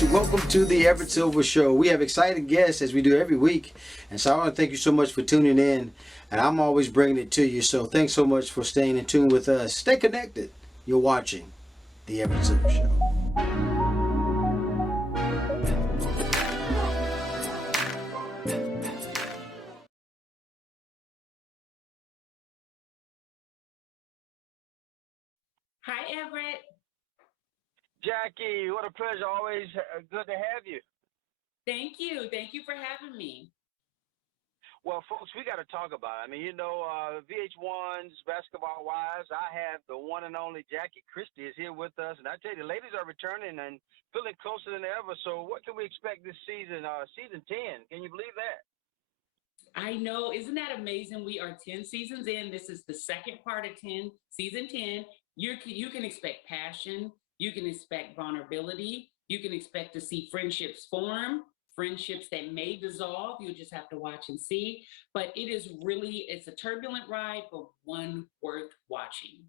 guys, welcome to the Everett Silver Show. We have exciting guests as we do every week, and so I want to thank you so much for tuning in, and I'm always bringing it to you, so thanks so much for staying in tune with us. Stay connected. You're watching the Everett Silver Show. Hi, Everett. Jackie, what a pleasure. Always good to have you. Thank you. Thank you for having me. Well, folks, we got to talk about it. I mean, VH1's Basketball Wives, I have the one and only Jackie Christie is here with us. And I tell you, the ladies are returning and feeling closer than ever. So what can we expect this season, season 10? Can you believe that? I know. Isn't that amazing? We are 10 seasons in. This is the second part of 10, season 10. You can expect passion. You can expect vulnerability. You can expect to see friendships form, friendships that may dissolve. You'll just have to watch and see. But it's a turbulent ride, but one worth watching.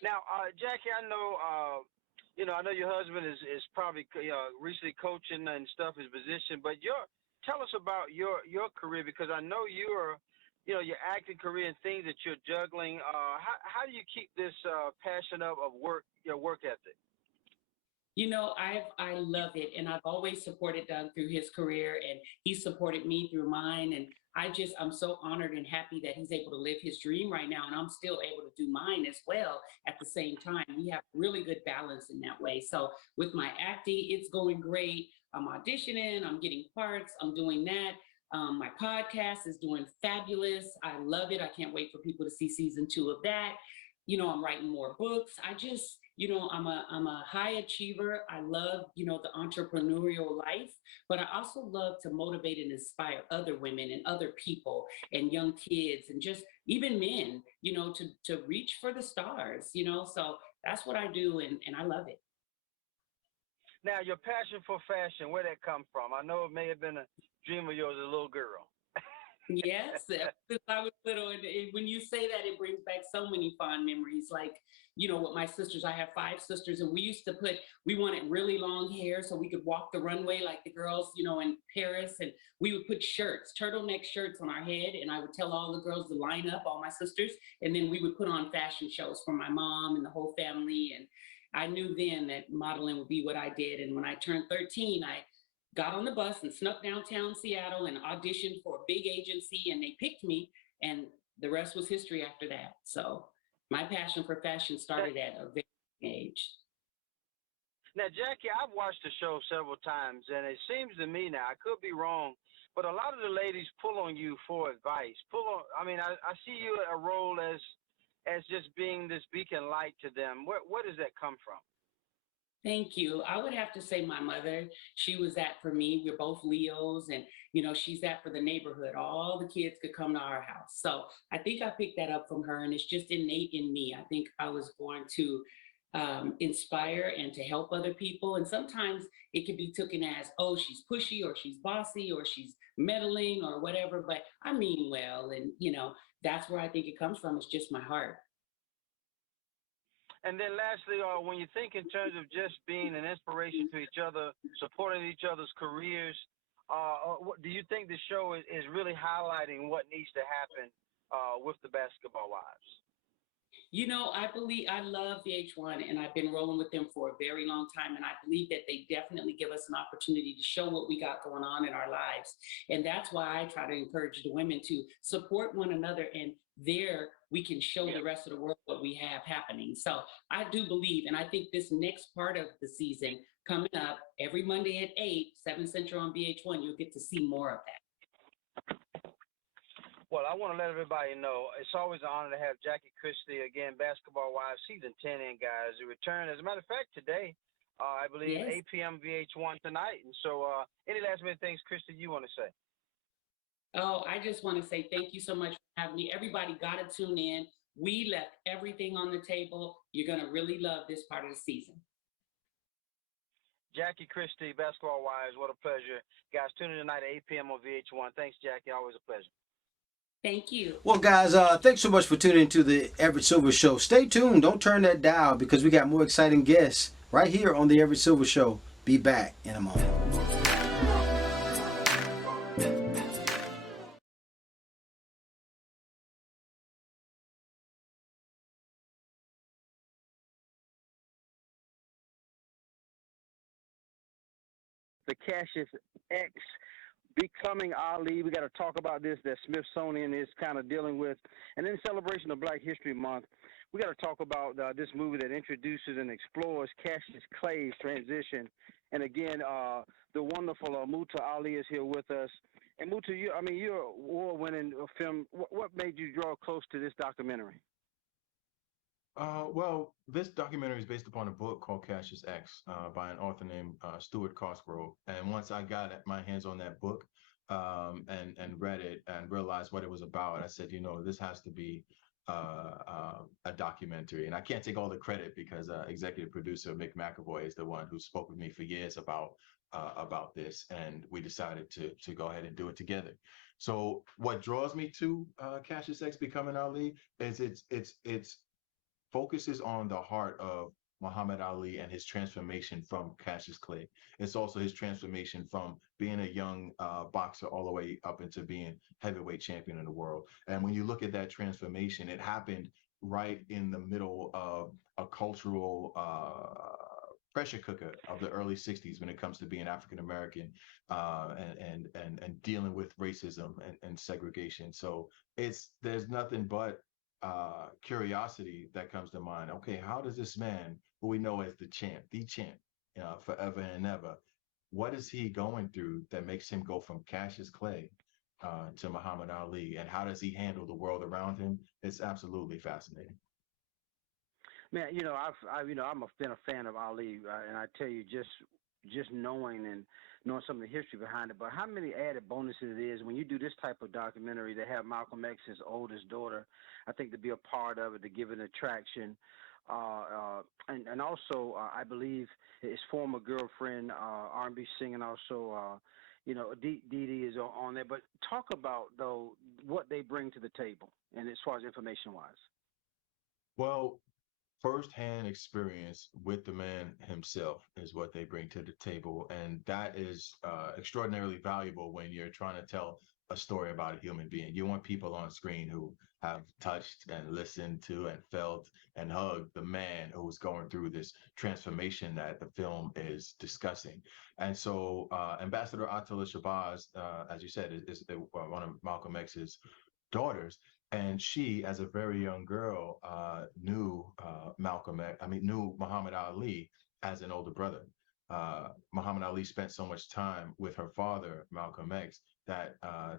Now, Jackie, I know your husband is probably recently coaching and stuff, his position, but tell us about your career, because I know your acting career and things that you're juggling. How do you keep this passion of work, your work ethic? I love it, and I've always supported Doug through his career, and he supported me through mine. And I'm so honored and happy that he's able to live his dream right now, and I'm still able to do mine as well at the same time. We have really good balance in that way. So with my acting, it's going great. I'm auditioning, I'm getting parts, I'm doing that. My podcast is doing fabulous. I love it. I can't wait for people to see season 2 of that. I'm writing more books. I'm a high achiever. I love, the entrepreneurial life, but I also love to motivate and inspire other women and other people and young kids and just even men, to reach for the stars, so that's what I do. And I love it. Now, your passion for fashion, where'd that come from? I know it may have been a dream of yours as a little girl. Yes, since I was little, and when you say that, it brings back so many fond memories. Like, with my sisters, I have 5 sisters, and we wanted really long hair so we could walk the runway like the girls, in Paris. And we would put turtleneck shirts on our head, and I would tell all the girls to line up, all my sisters, and then we would put on fashion shows for my mom and the whole family. And I knew then that modeling would be what I did. And when I turned 13, I got on the bus and snuck downtown Seattle and auditioned for a big agency, and they picked me, and the rest was history after that. So my passion for fashion started at a very young age. Now, Jackie, I've watched the show several times, and it seems to me now, I could be wrong, but a lot of the ladies pull on you for advice. I see you a role as just being this beacon light to them. Where does that come from? Thank you. I would have to say my mother. She was that for me. We're both Leos, and she's that for the neighborhood. All the kids could come to our house. So I think I picked that up from her, and it's just innate in me. I think I was born to inspire and to help other people. And sometimes it could be taken as, oh, she's pushy, or she's bossy, or she's meddling, or whatever. But I mean well, and that's where I think it comes from. It's just my heart. And then lastly, when you think in terms of just being an inspiration to each other, supporting each other's careers, do you think the show is really highlighting what needs to happen with the Basketball Wives? I love VH1, and I've been rolling with them for a very long time. And I believe that they definitely give us an opportunity to show what we got going on in our lives. And that's why I try to encourage the women to support one another. And there we can show the rest of the world what we have happening. So I do believe, and I think this next part of the season coming up every Monday at 8, 7 Central on VH1, you'll get to see more of that. Well, I want to let everybody know it's always an honor to have Jackie Christie, again, Basketball Wives, season 10 in, guys. The return, as a matter of fact, today, I believe, Yes. 8 p.m. VH1 tonight. And so any last minute things, Christie, you want to say? Oh, I just want to say thank you so much for having me. Everybody got to tune in. We left everything on the table. You're going to really love this part of the season. Jackie Christie, Basketball Wives, what a pleasure. Guys, tune in tonight at 8 p.m. on VH1. Thanks, Jackie. Always a pleasure. Thank you. Well, guys, thanks so much for tuning into the Everett Silver Show. Stay tuned. Don't turn that dial, because we got more exciting guests right here on the Everett Silver Show. Be back in a moment. The Cassius X becoming Ali. We got to talk about this that Smithsonian is kind of dealing with. And in celebration of Black History Month, we got to talk about this movie that introduces and explores Cassius Clay's transition. And again, the wonderful Muta Ali is here with us. And Muta, you're an award-winning film. What made you draw close to this documentary? Well, this documentary is based upon a book called Cassius X by an author named Stuart Cosgrove. And once I got my hands on that book and read it and realized what it was about, I said, this has to be a documentary. And I can't take all the credit because executive producer Mick McAvoy is the one who spoke with me for years about this, and we decided to go ahead and do it together. So what draws me to Cassius X Becoming Ali is it's focuses on the heart of Muhammad Ali and his transformation from Cassius Clay. It's also his transformation from being a young boxer all the way up into being heavyweight champion in the world. And when you look at that transformation, it happened right in the middle of a cultural pressure cooker of the early 60s when it comes to being African American and dealing with racism and segregation. So there's nothing but curiosity that comes to mind. Okay, how does this man, who we know as the champ, forever and ever, what is he going through that makes him go from Cassius Clay to Muhammad Ali, and how does he handle the world around him? It's absolutely fascinating. Man, been a fan of Ali, and I tell you, just knowing some of the history behind it. But how many added bonuses it is when you do this type of documentary to have Malcolm X's oldest daughter, I think, to be a part of it, to give it attraction. And also, I believe his former girlfriend, R&B singing, also, Dee Dee is on there. But talk about, though, what they bring to the table, and as far as information-wise. Well, firsthand experience with the man himself is what they bring to the table. And that is extraordinarily valuable when you're trying to tell a story about a human being. You want people on screen who have touched and listened to and felt and hugged the man who's going through this transformation that the film is discussing. And so Ambassador Atila Shabazz, as you said, is one of Malcolm X's daughters, and she, as a very young girl, knew knew Muhammad Ali as an older brother. Muhammad Ali spent so much time with her father, Malcolm X, that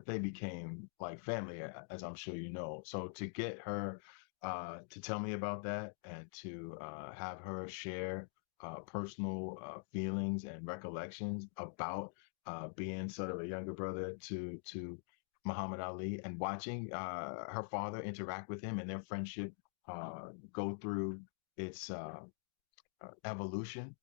they became like family, as I'm sure you know. So to get her to tell me about that and to have her share personal feelings and recollections about being sort of a younger brother to Muhammad Ali, and watching her father interact with him and their friendship go through its evolution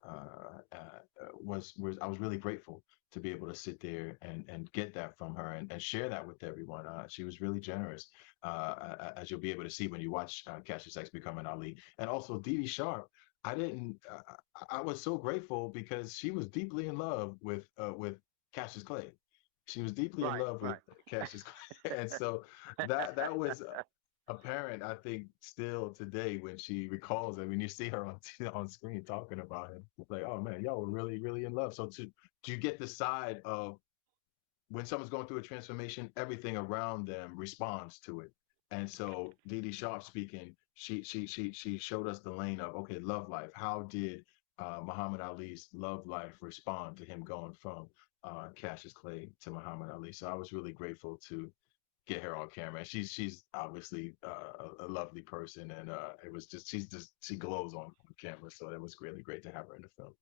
was I was really grateful to be able to sit there and get that from her and share that with everyone. She was really generous, as you'll be able to see when you watch Cassius X Becoming Ali, and also Dee Dee Sharp. I didn't. I was so grateful because she was deeply in love with Cassius Clay. She was deeply in Right, love with right. Cassius Clay, and so that was apparent, I think, still today when she recalls it. When you see her on screen talking about him, it's like, oh man, y'all were really, really in love. So to get the side of when someone's going through a transformation, everything around them responds to it. And so Dee Dee Sharp speaking, she showed us the lane of, okay, love life. How did Muhammad Ali's love life respond to him going from Cassius Clay to Muhammad Ali? So I was really grateful to get her on camera. She's obviously a lovely person, and it was just she glows on camera. So it was really great to have her in the film.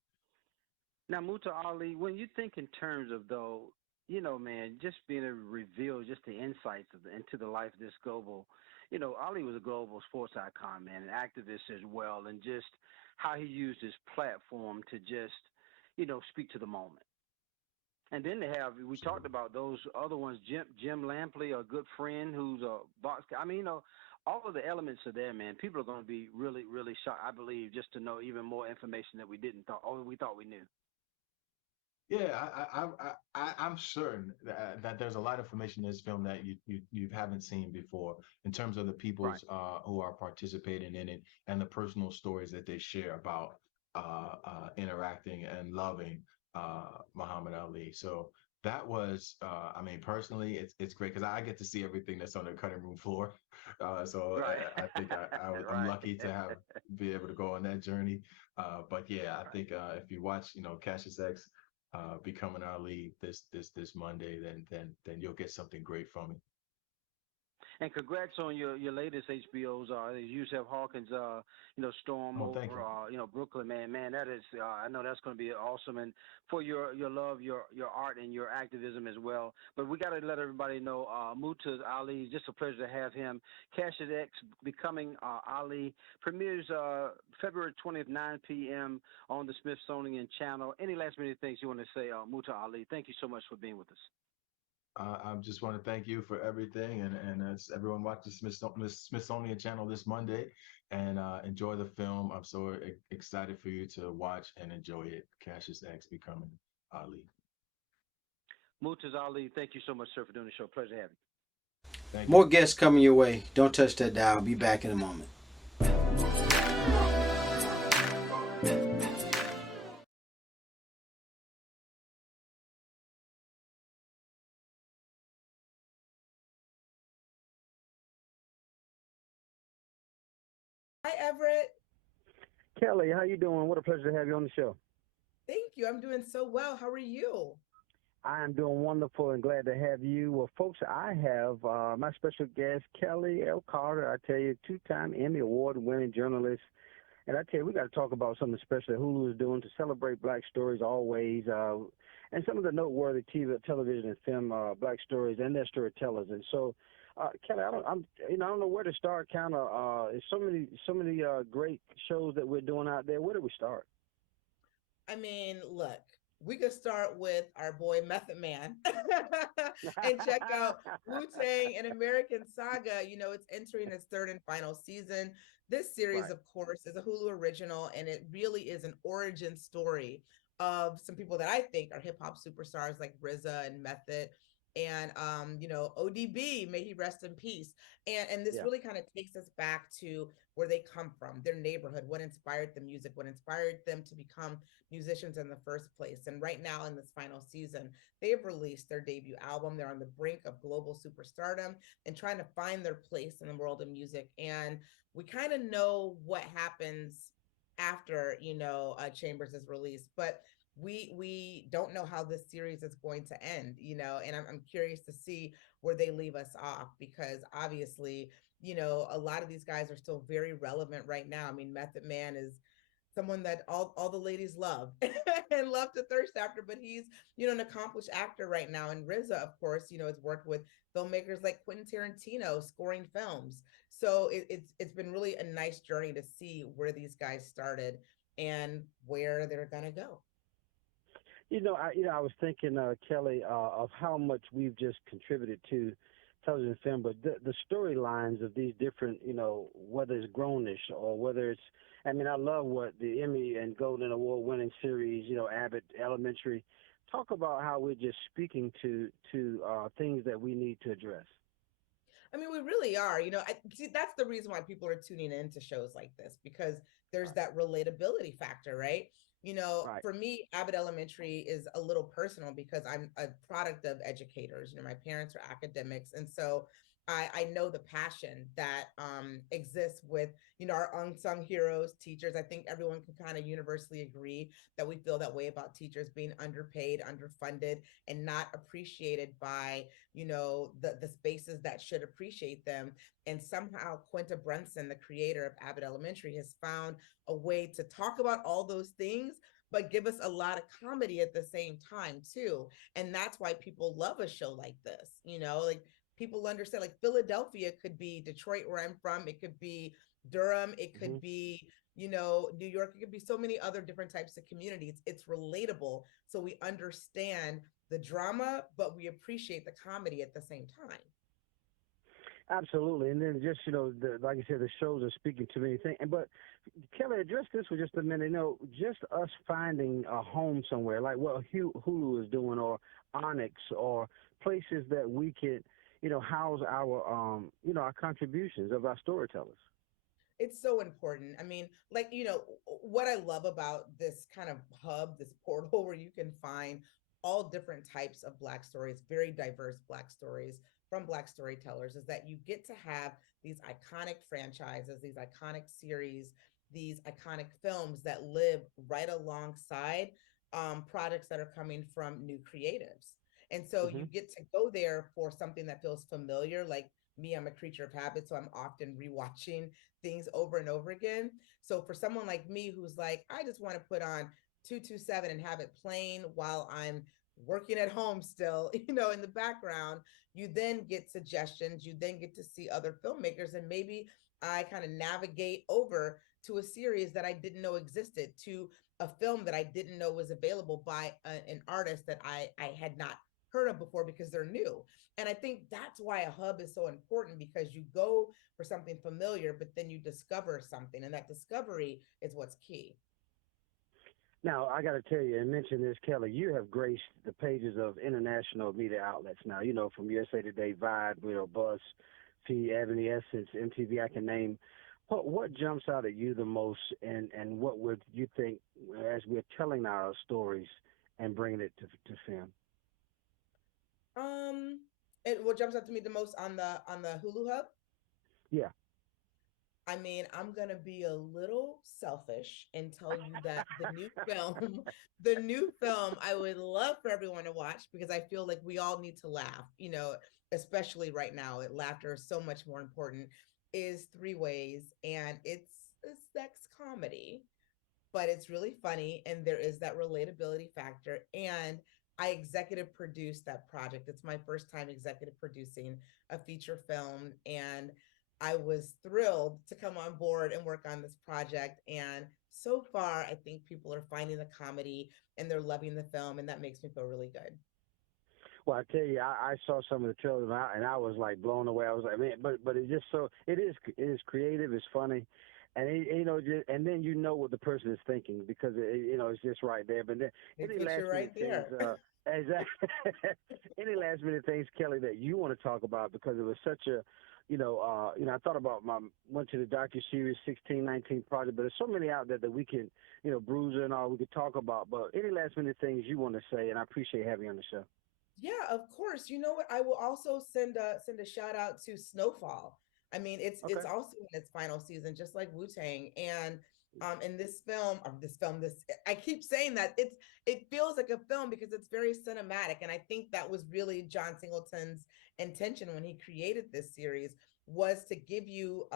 Now, Muta Ali, when you think in terms of, though, man, just being able to reveal just the insights into the life of this global, Ali was a global sports icon, man, an activist as well, and just how he used his platform to just, speak to the moment. And then they have, we talked Absolutely. about those other ones, Jim Lampley, a good friend who's a box. I mean, all of the elements are there, man. People are going to be really, really shocked, I believe, just to know even more information that we didn't thought, or we thought we knew. Yeah, I'm certain that there's a lot of information in this film that you haven't seen before in terms of the Right. people's who are participating in it and the personal stories that they share about interacting and loving Muhammad Ali. So that was, I mean, personally, it's great because I get to see everything that's on the cutting room floor. So Right. I think I'm Right. lucky to have be able to go on that journey. But yeah, I think if you watch, Cassius X becoming our lead this Monday, then you'll get something great from it. And congrats on your latest HBO's Yusef Hawkins Storm Oh, thank over you. Brooklyn, man, that is I know that's going to be awesome, and for your love, your art and your activism as well. But we got to let everybody know Muta Ali, just a pleasure to have him. Cassius X Becoming Ali premieres February 20th 9 p.m. on the Smithsonian Channel. Any last minute things you want to say, Muta Ali? Thank you so much for being with us. I just want to thank you for everything, and as everyone watches Smithsonian Channel this Monday, and enjoy the film. I'm so excited for you to watch and enjoy it. Cassius X Becoming Ali. Mutaz Ali, thank you so much, sir, for doing the show. Pleasure having you. Thank you. More guests coming your way. Don't touch that dial. I'll be back in a moment. Hi, Everett. Kelly, how you doing? What a pleasure to have you on the show. Thank you. I'm doing so well. How are you? I am doing wonderful and glad to have you. Well, folks, I have my special guest, Kelly L. Carter. I tell you, two-time Emmy Award-winning journalist. And I tell you, we got to talk about something special that Hulu is doing to celebrate Black stories always, and some of the noteworthy television and film Black stories and their storytellers. And so, Kelly, I don't know where to start. Kind of, there's so many great shows that we're doing out there. Where do we start? I mean, look, we could start with our boy Method Man and check out Wu Tang and American Saga. It's entering its third and final season. This series, Right. of course, is a Hulu original, and it really is an origin story of some people that I think are hip hop superstars like RZA and Method. And ODB, may he rest in peace. And this Yeah. really kind of takes us back to where they come from, their neighborhood, what inspired the music, what inspired them to become musicians in the first place. And right now in this final season, they have released their debut album. They're on the brink of global superstardom and trying to find their place in the world of music. And we kind of know what happens after, Chambers is released, but we don't know how this series is going to end, and I'm curious to see where they leave us off, because obviously, a lot of these guys are still very relevant right now. I mean, Method Man is someone that all the ladies love and love to thirst after, but he's an accomplished actor right now. And RZA, of course, has worked with filmmakers like Quentin Tarantino scoring films. So it's been really a nice journey to see where these guys started and where they're gonna go. I was thinking, Kelly, of how much we've just contributed to television and film, but the storylines of these different, whether it's Grownish or whether it's, I mean, I love what the Emmy and Golden Award winning series, Abbott Elementary, talk about how we're just speaking to things that we need to address. I mean, we really are. I see that's the reason why people are tuning into shows like this, because there's Right. that relatability factor, right? Right. For me, Abbott Elementary is a little personal because I'm a product of educators. My parents are academics, and so I know the passion that exists with our unsung heroes, teachers. I think everyone can kind of universally agree that we feel that way about teachers being underpaid, underfunded, and not appreciated by the spaces that should appreciate them. And somehow Quinta Brunson, the creator of Abbott Elementary, has found a way to talk about all those things but give us a lot of comedy at the same time too. And that's why people love a show like this. Like, people understand, like, Philadelphia could be Detroit, where I'm from, it could be Durham, it Hmm. could be New York, it could be so many other different types of communities. It's relatable, so we understand the drama, but we appreciate the comedy at the same time. Absolutely, and then just like you said, the shows are speaking to me. But Kelly, address this for just a minute. Just us finding a home somewhere, like what Hulu is doing, or Onyx, or places that we could, house our contributions of our storytellers. It's so important. I mean, like, what I love about this kind of hub, this portal where you can find all different types of Black stories, very diverse Black stories from Black storytellers, is that you get to have these iconic franchises, these iconic series, these iconic films that live right alongside products that are coming from new creatives. And so you Hmm. get to go there for something that feels familiar. Like me, I'm a creature of habit, so I'm often rewatching things over and over again. So for someone like me who's like, I just want to put on 227 and have it playing while I'm working at home still, in the background, you then get suggestions, you then get to see other filmmakers, and maybe I kind of navigate over to a series that I didn't know existed, to a film that I didn't know was available by an artist that I had not heard of before because they're new. And I think that's why a hub is so important, because you go for something familiar, but then you discover something, and that discovery is what's key. Now, I got to tell you and mention this, Kelly. You have graced the pages of international media outlets now. From USA Today, Vibe, Buzz, Ebony, Essence, MTV. I can name. What jumps out at you the most, and what would you think as we're telling our stories and bringing it to film? Um, and what jumps out to me the most on the Hulu Hub? Yeah. I mean, I'm gonna be a little selfish and tell you that the new film, the new film, I would love for everyone to watch, because I feel like we all need to laugh, especially right now. Laughter is so much more important. Is Three Ways, and it's a sex comedy, but it's really funny, and there is that relatability factor. And I executive produced that project. It's my first time executive producing a feature film, and I was thrilled to come on board and work on this project. And so far, I think people are finding the comedy and they're loving the film, and that makes me feel really good. Well, I tell you, I saw some of the trailers, and I was like blown away. I was like, man, but it's just it is creative, it's funny, and and then what the person is thinking, because it's just right there. But then They any put you last right minute things, there. exactly, any last minute things, Kelly, that you want to talk about, because it was such a I thought about went to the docu-series 1619 project, but there's so many out there that we can, Bruiser and all, we could talk about. But any last minute things you want to say, and I appreciate having you on the show. Yeah, of course. You know what? I will also send a shout out to Snowfall. I mean, it's Okay. also in its final season, just like Wu Tang. And in this I keep saying that it feels like a film because it's very cinematic. And I think that was really John Singleton's intention when he created this series, was to give you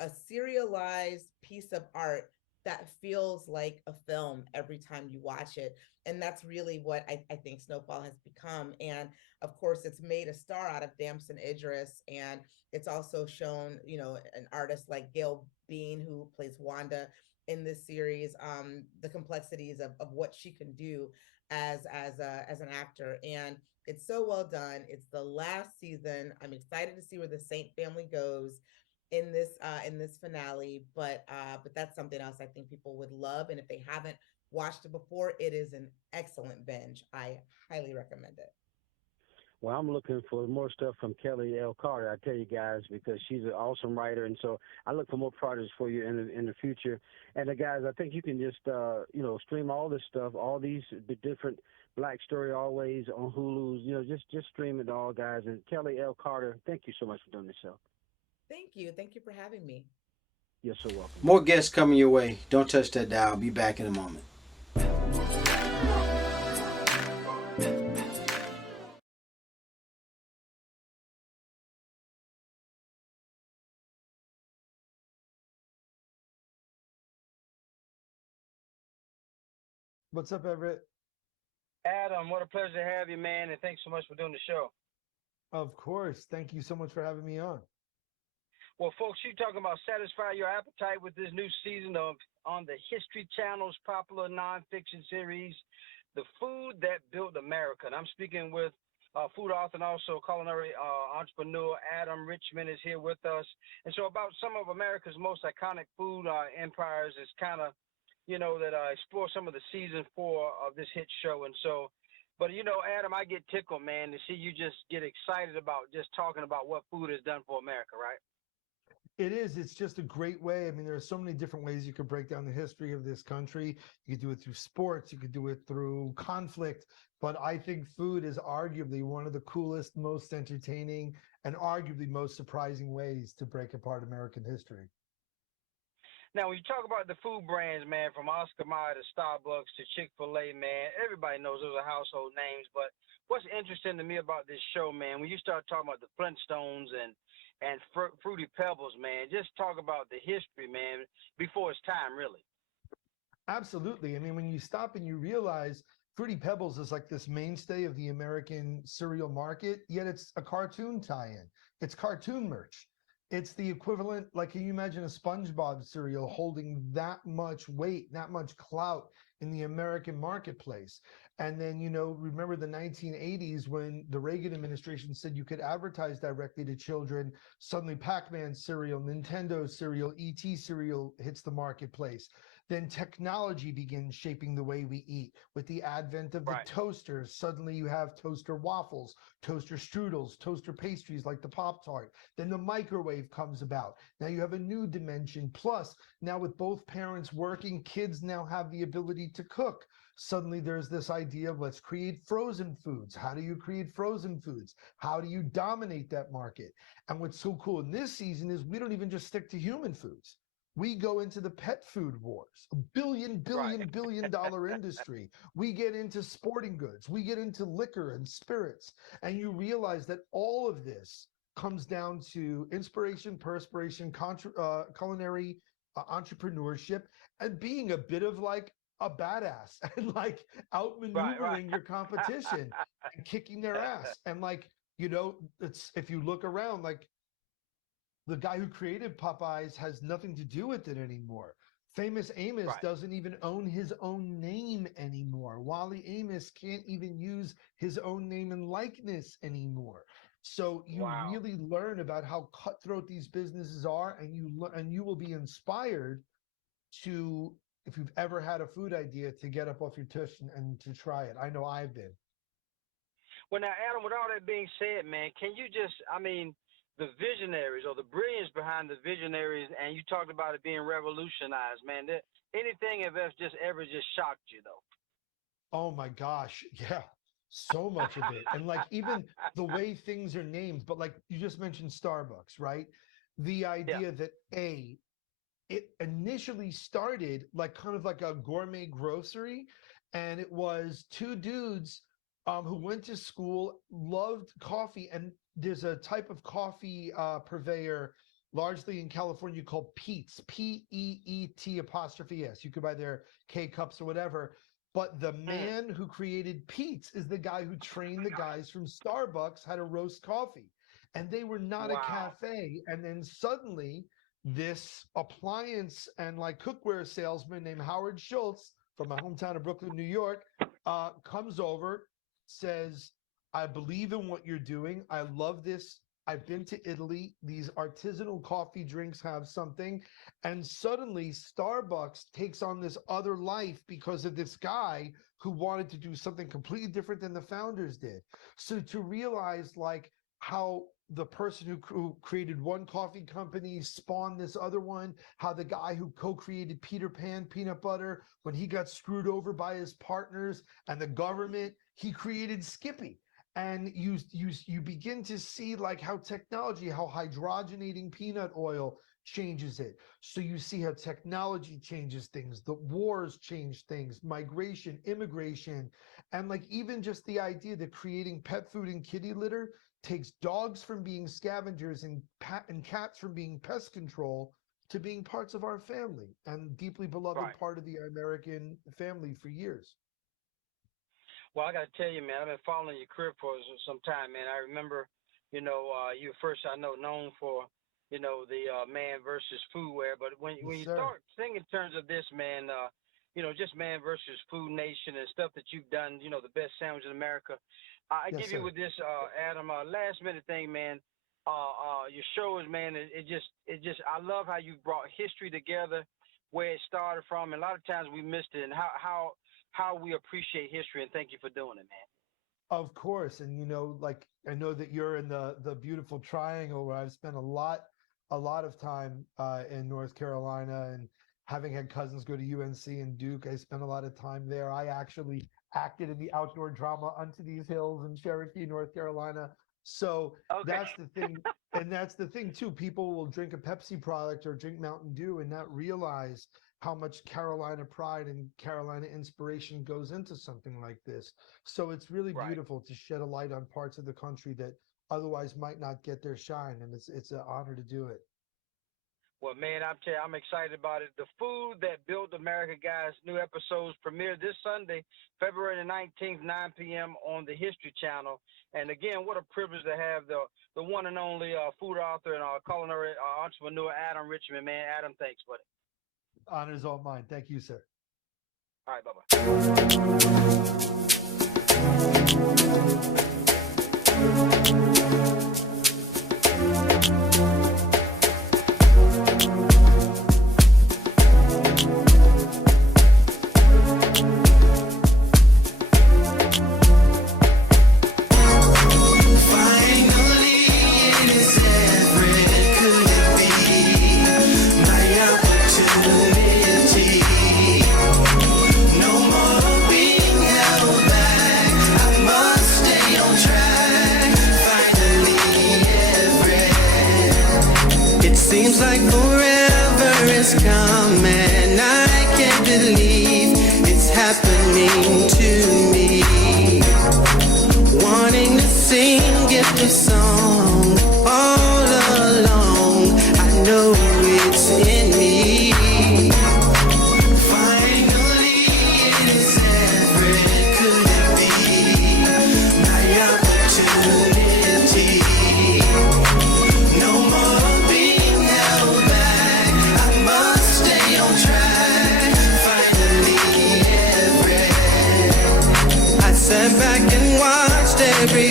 a serialized piece of art that feels like a film every time you watch it. And that's really what I think Snowfall has become. And of course, it's made a star out of Damson Idris, and it's also shown, an artist like Gail Bean, who plays Wanda in this series, the complexities of what she can do as an actor. And it's so well done. It's the last season. I'm excited to see where the Saint family goes in this finale. But that's something else I think people would love. And if they haven't watched it before, it is an excellent binge. I highly recommend it. Well, I'm looking for more stuff from Kelly L. Carter. I tell you guys, because she's an awesome writer, and so I look for more projects for you in the future. And guys, I think you can just stream all this stuff, all the different Black Story Always on Hulu's. Just stream it all, guys. And Kelly L. Carter, thank you so much for doing this show. Thank you. Thank you for having me. You're so welcome. More guests coming your way. Don't touch that dial. I'll be back in a moment. What's up, Everett? Adam, what a pleasure to have you, man, and thanks so much for doing the show. Of course. Thank you so much for having me on. Well, folks, you're talking about satisfy your appetite with this new season of on the History Channel's popular nonfiction series, the food that built America. And I'm speaking with food author and also culinary entrepreneur Adam Richman is here with us. And so about some of America's most iconic food empires is kind of, that explore some of the season 4 of this hit show. And so, but Adam, I get tickled, man, to see you just get excited about just talking about what food has done for America, right? It is. It's just a great way. I mean, there are so many different ways you could break down the history of this country. You could do it through sports. You could do it through conflict. But I think food is arguably one of the coolest, most entertaining, and arguably most surprising ways to break apart American history. Now, when you talk about the food brands, man, from Oscar Mayer to Starbucks to Chick-fil-A, man, everybody knows those are household names. But what's interesting to me about this show, man, when you start talking about the Flintstones and Fruity Pebbles, man, just talk about the history, man, before its time, really. Absolutely. I mean, when you stop and you realize Fruity Pebbles is like this mainstay of the American cereal market, yet it's a cartoon tie-in. It's cartoon merch. It's the equivalent, like, can you imagine a SpongeBob cereal holding that much weight, that much clout in the American marketplace? And then, remember the 1980s when the Reagan administration said you could advertise directly to children. Suddenly Pac-Man cereal, Nintendo cereal, ET cereal hits the marketplace. Then technology begins shaping the way we eat. With the advent of the toasters, suddenly you have toaster waffles, toaster strudels, toaster pastries like the Pop-Tart. Then the microwave comes about. Now you have a new dimension. Plus, now with both parents working, kids now have the ability to cook. Suddenly there's this idea of let's create frozen foods. How do you create frozen foods? How do you dominate that market? And what's so cool in this season is we don't even just stick to human foods. We go into the pet food wars, a billion dollar industry. We get into sporting goods. We get into liquor and spirits. And you realize that all of this comes down to inspiration, perspiration, culinary entrepreneurship, and being a bit of like a badass and like outmaneuvering your competition and kicking their ass. And like, it's, if you look around, like, the guy who created Popeyes has nothing to do with it anymore. Famous Amos doesn't even own his own name anymore. Wally Amos can't even use his own name and likeness anymore. So you really learn about how cutthroat these businesses are, and you will be inspired to, if you've ever had a food idea, to get up off your tush and to try it. I know I've been. Well, now, Adam, with all that being said, man, can you just, the visionaries or the brilliance behind the visionaries, and you talked about it being revolutionized, man. Anything that's just ever just shocked you, though? Oh my gosh, yeah, so much of it, and like even the way things are named. But like you just mentioned, Starbucks, right? The idea that it initially started like kind of like a gourmet grocery, and it was two dudes who went to school, loved coffee, and there's a type of coffee purveyor largely in California called Peet's, Peet''S. You could buy their K-cups or whatever. But the man who created Peet's is the guy who trained the guys from Starbucks how to roast coffee. And they were not a cafe. And then suddenly this appliance and like cookware salesman named Howard Schultz from my hometown of Brooklyn, New York, comes over, says, I believe in what you're doing. I love this. I've been to Italy. These artisanal coffee drinks have something. And suddenly Starbucks takes on this other life because of this guy who wanted to do something completely different than the founders did. So to realize like how the person who created one coffee company spawned this other one, how the guy who co-created Peter Pan peanut butter, when he got screwed over by his partners and the government, he created Skippy. And you begin to see like how technology, how hydrogenating peanut oil changes it. So you see how technology changes things, the wars change things, migration, immigration, and like even just the idea that creating pet food and kitty litter takes dogs from being scavengers and cats from being pest control to being parts of our family and deeply beloved part of the American family for years. Well, I got to tell you, man, I've been following your career for some time, man. I remember, you first, I know, known for, the man versus foodware. But when you start thinking in terms of this, man, just Man versus Food Nation and stuff that you've done, the best sandwich in America. I Yes, give sir. you with this, Adam, last minute thing, man. Your show is, man, it just, I love how you brought history together, where it started from, and a lot of times we missed it, and how we appreciate history, and thank you for doing it, man. Of course. And like I know that you're in the beautiful triangle where I've spent a lot of time in North Carolina, and having had cousins go to UNC and Duke, I spent a lot of time there. I actually acted in the outdoor drama Unto These Hills in Cherokee, North Carolina. So Okay. that's the thing. And that's the thing too. People will drink a Pepsi product or drink Mountain Dew and not realize how much Carolina pride and Carolina inspiration goes into something like this. So it's really Right. beautiful to shed a light on parts of the country that otherwise might not get their shine. And it's an honor to do it. Well, man, I'm excited about it. The Food That Built America, guys, new episodes premiere this Sunday, February the 19th, 9 p.m. on the History Channel. And again, what a privilege to have the one and only food author and culinary entrepreneur, Adam Richman. Man, Adam, thanks, buddy. Honor's all mine. Thank you, sir. All right, bye-bye. Seems like forever is coming. I can't believe it's happening to me. Wanting to sing, gift of song.